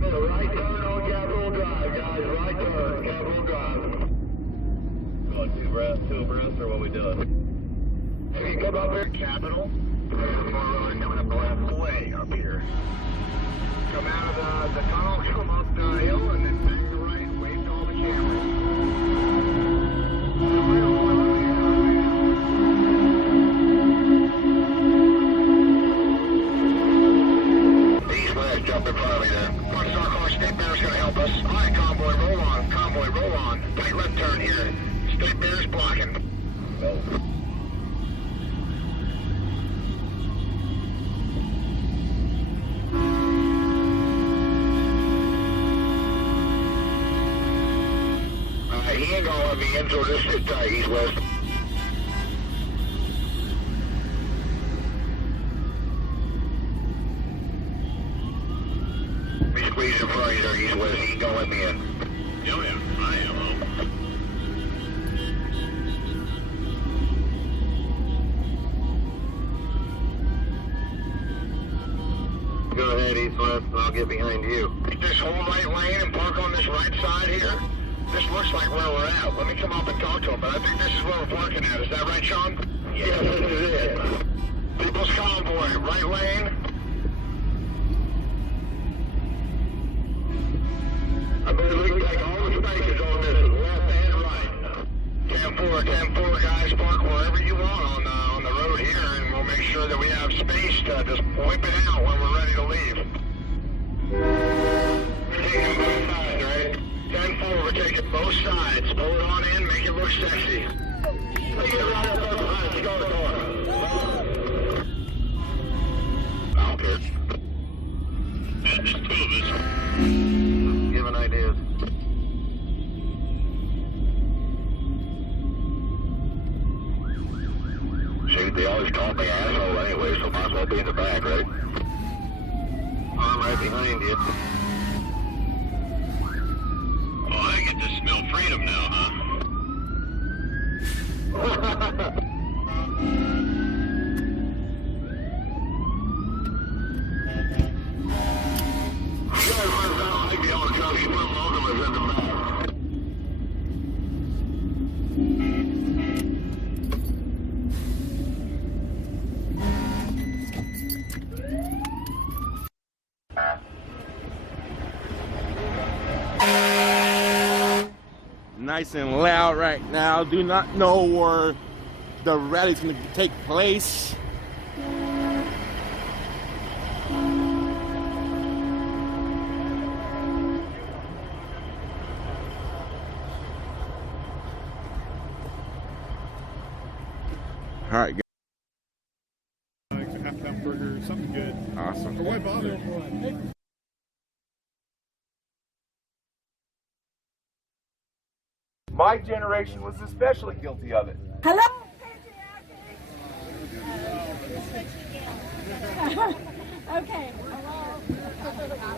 Right turn on Capitol Drive, guys. Right turn, Capitol Drive. Going two abreast, or what we doing? If you come up here, Capitol. Coming up the left way up here. Come out of the tunnel, come up the hill, and then back to the right. Wave to all the cameras. East-west, jump in front of me there. One-star car, State Bear's going to help us. All right, Convoy, roll on. Convoy, roll on. Tight left turn here. State Bear's blocking. Go. He ain't gonna let me in, so just sit tight, east-west. We squeeze in front of you there, east-west. He ain't gonna let me in. Oh yeah, I am. Go ahead, east-west, and I'll get behind you. This whole right lane and park on this right side here. This looks like where we're at. Let me come up and talk to him, but I think this is where we're parking at. Is that right, Sean? Yes, this is it. People's Convoy, right lane. I believe we can take all the spaces on this, left and right. 10-4, guys, park wherever you want on the road here, and we'll make sure that we have space to just wipe it out when we're ready to leave. We're taking both sides, right? 10-4, we're taking both sides. Pull it on in, make it look sexy. Let's get right up on the line. Let's go to the door. I don't care. There's two of us. Giving ideas. Shoot, they always call me asshole anyway, so might as well be in the back, right? I'm right behind you. Oh, I get to smell freedom now, huh? Nice and loud right now. Do not know where the rally's going to take place. All right, guys. Like a half-pound burger, something good. Awesome. Or why bother? My generation was especially guilty of it. Hello? Okay.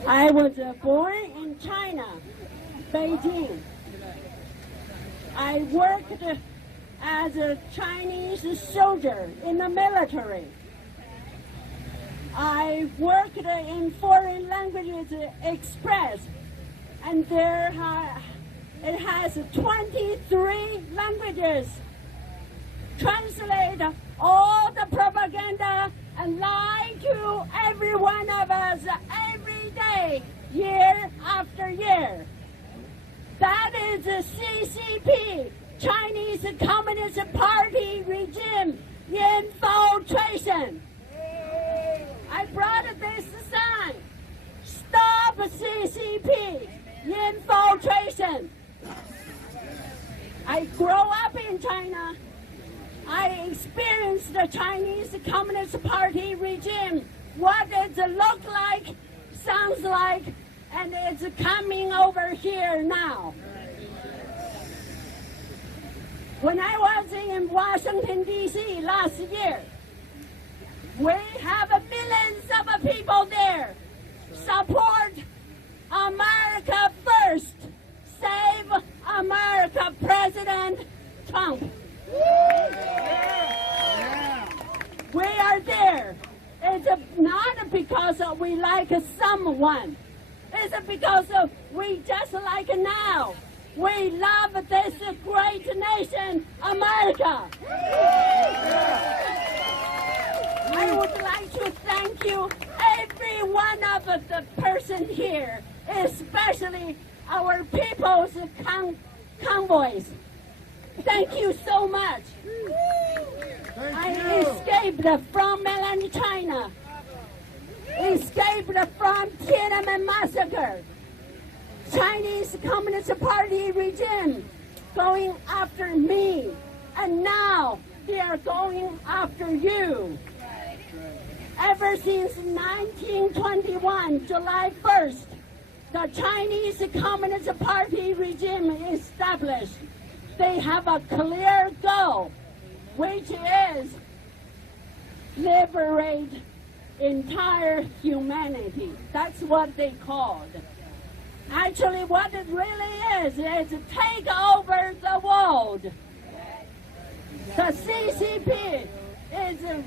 I was born in China, Beijing. I worked as a Chinese soldier in the military. I worked in foreign languages express, and it has 23 languages. Translate all the propaganda and lie to every one of us every day, year after year. That is the CCP, Chinese Communist Party regime infiltration. I brought this sign. Stop CCP infiltration. I grew up in China. I experienced the Chinese Communist Party regime, what it looks like, sounds like, and it's coming over here now. When I was in Washington, D.C. last year, we have millions of people there. Support America first. Save America, President Trump. We are there. It's not because we like someone. It's because we just like now. We love this great nation, America. I would like to thank you, every one of the person here, especially our people's convoys. Thank you so much. I escaped from mainland China, escaped from Tiananmen massacre, Chinese Communist Party regime going after me, and now they are going after you. Ever since 1921, July 1st, the Chinese Communist Party regime established. They have a clear goal, which is liberate entire humanity. That's what they called. Actually, what it really is take over the world. The CCP is the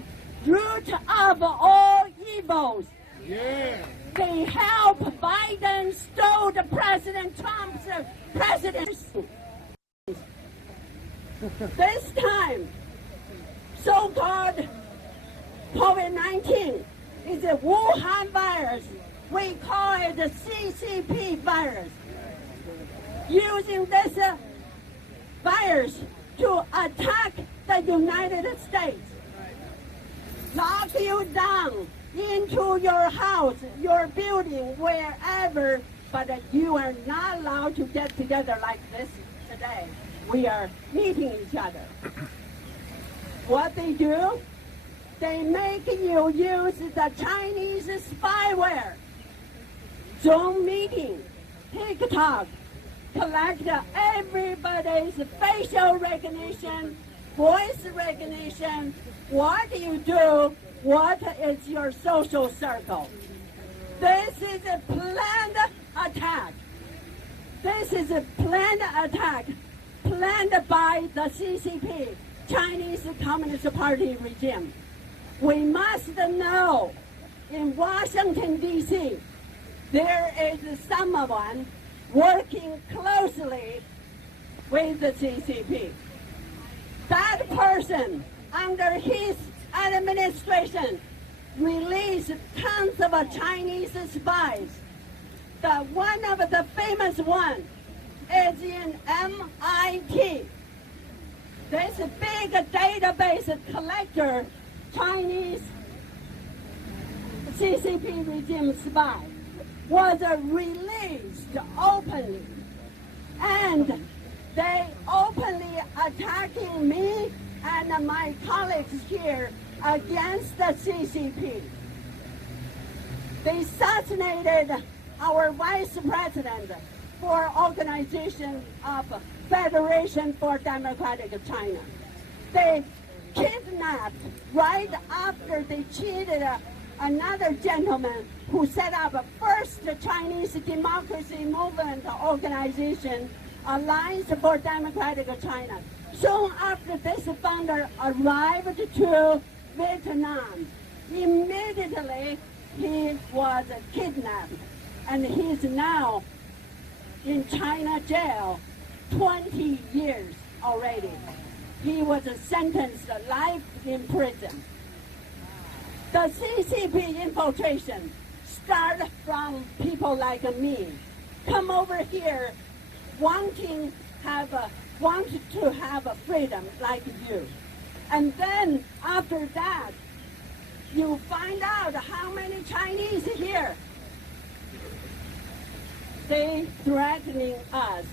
root of all evils. Yeah. They help Biden stole the President Trump's presidency. This time, so-called COVID-19 is a Wuhan virus. We call it the CCP virus. Using this virus to attack the United States. Lock you down into your house, your building, wherever, but you are not allowed to get together like this today. We are meeting each other. What they do, they make you use the Chinese spyware. Zoom meeting, TikTok, collect everybody's facial recognition, voice recognition, what you do, what is your social circle. This is a planned attack. This is a planned attack, planned by the CCP, Chinese Communist Party regime. We must know, in Washington, D.C., there is someone working closely with the CCP. That person, under his administration, released tons of Chinese spies. One of the famous ones is in MIT. This big database collector, Chinese CCP regime spy, was released openly. And they openly attacking me and my colleagues here against the CCP. They assassinated our vice president for Organization of Federation for Democratic China. They kidnapped right after they cheated another gentleman who set up a first Chinese Democracy Movement Organization, Alliance for Democratic China. Soon after this founder arrived to Vietnam, immediately he was kidnapped, and he's now in China jail 20 years already. He was sentenced to life in prison. The CCP infiltration started from people like me, come over here wanting to have a freedom like you. And then after that, you find out how many Chinese here. They threatening us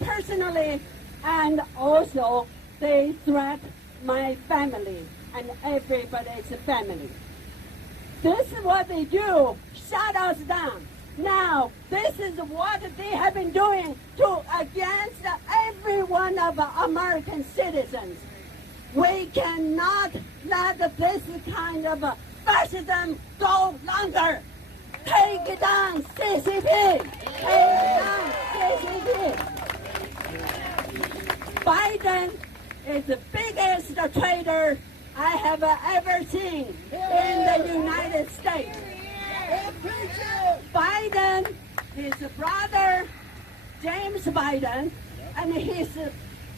personally, and also they threat my family and everybody's family. This is what they do, shut us down. Now, this is what they have been doing against every one of American citizens. We cannot let this kind of fascism go longer. Take it down, CCP! Take it down, CCP! Biden is the biggest traitor I have ever seen in the United States. Biden his brother, James Biden, and his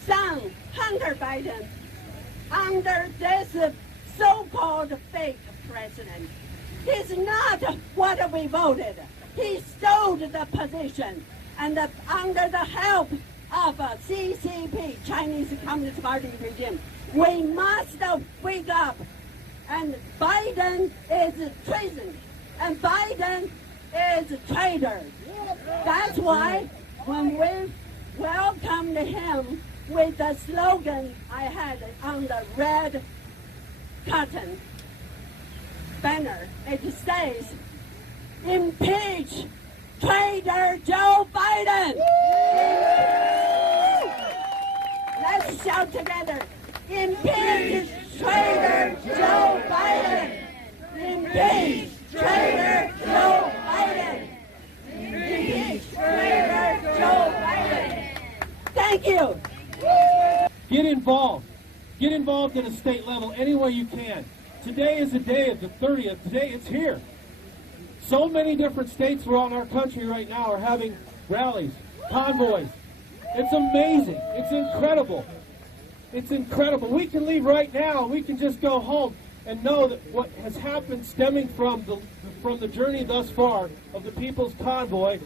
son, Hunter Biden, under this so-called fake president. He's not what we voted. He stole the position, and under the help of CCP, Chinese Communist Party regime, we must wake up. And Biden is treason, and Biden is a traitor. That's why when we welcomed him with the slogan I had on the red cotton banner, it says, "Impeach traitor Joe Biden." Let's shout together. Impeach traitor Joe Biden. Impeach traitor Joe Biden. Impeach traitor Joe Biden. Thank you. Get involved. Get involved at a state level any way you can. Today is the day of the 30th. Today it's here. So many different states around our country right now are having rallies, convoys. It's amazing. It's incredible. It's incredible. We can leave right now. We can just go home and know that what has happened stemming from the journey thus far of the People's Convoy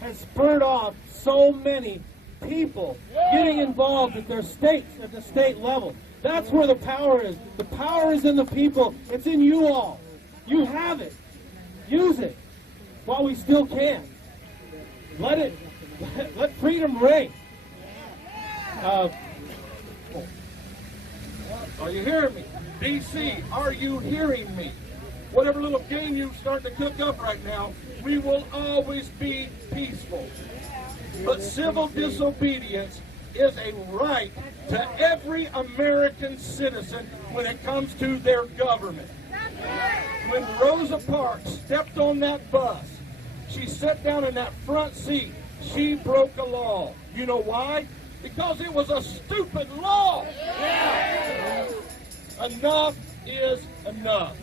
has spurred off so many people getting involved at their states, at the state level. That's where the power is. The power is in the people. It's in you all. You have it. Use it while we still can. Let freedom ring. Are you hearing me? DC, are you hearing me? Whatever little game you start to cook up right now, we will always be peaceful. But civil disobedience is a right to every American citizen when it comes to their government. When Rosa Parks stepped on that bus, she sat down in that front seat, she broke a law. You know why? Because it was a stupid law. Enough is enough.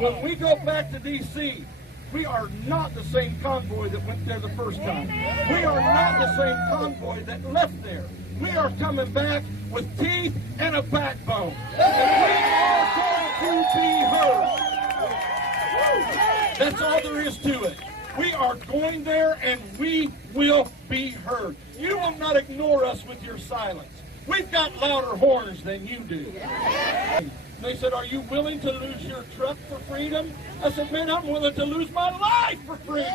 When we go back to D.C., we are not the same convoy that went there the first time. We are not the same convoy that left there. We are coming back with teeth and a backbone. And we are going to be heard. That's all there is to it. We are going there and we will be heard. You will not ignore us with your silence. We've got louder horns than you do. They said, are you willing to lose your truck for freedom? I said, man, I'm willing to lose my life for freedom.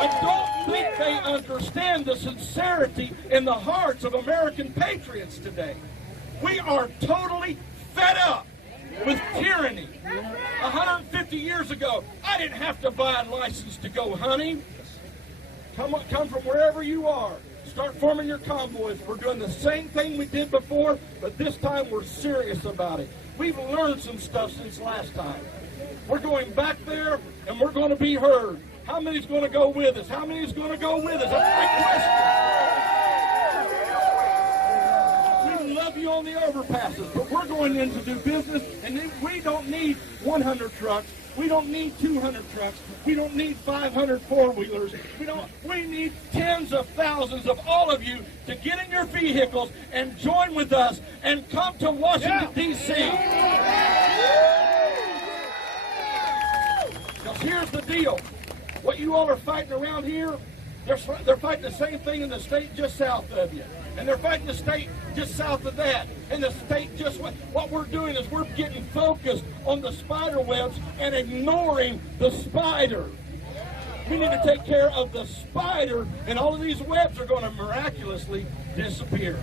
I don't think they understand the sincerity in the hearts of American patriots today. We are totally fed up with tyranny. 150 years ago, I didn't have to buy a license to go hunting. Come from wherever you are. Start forming your convoys. We're doing the same thing we did before, but this time we're serious about it. We've learned some stuff since last time. We're going back there, and we're going to be heard. How many's going to go with us? How many's going to go with us? That's the big question. We love you on the overpasses, but we're going in to do business, and we don't need 100 trucks. We don't need 200 trucks. We don't need 500 four-wheelers. We need tens of thousands of all of you to get in your vehicles and join with us and come to Washington, D.C. Because here's the deal. What you all are fighting around here, they're fighting the same thing in the state just south of you. And they're fighting the state just south of that. And the state just west. What we're doing is we're getting focused on the spider webs and ignoring the spider. We need to take care of the spider, and all of these webs are going to miraculously disappear.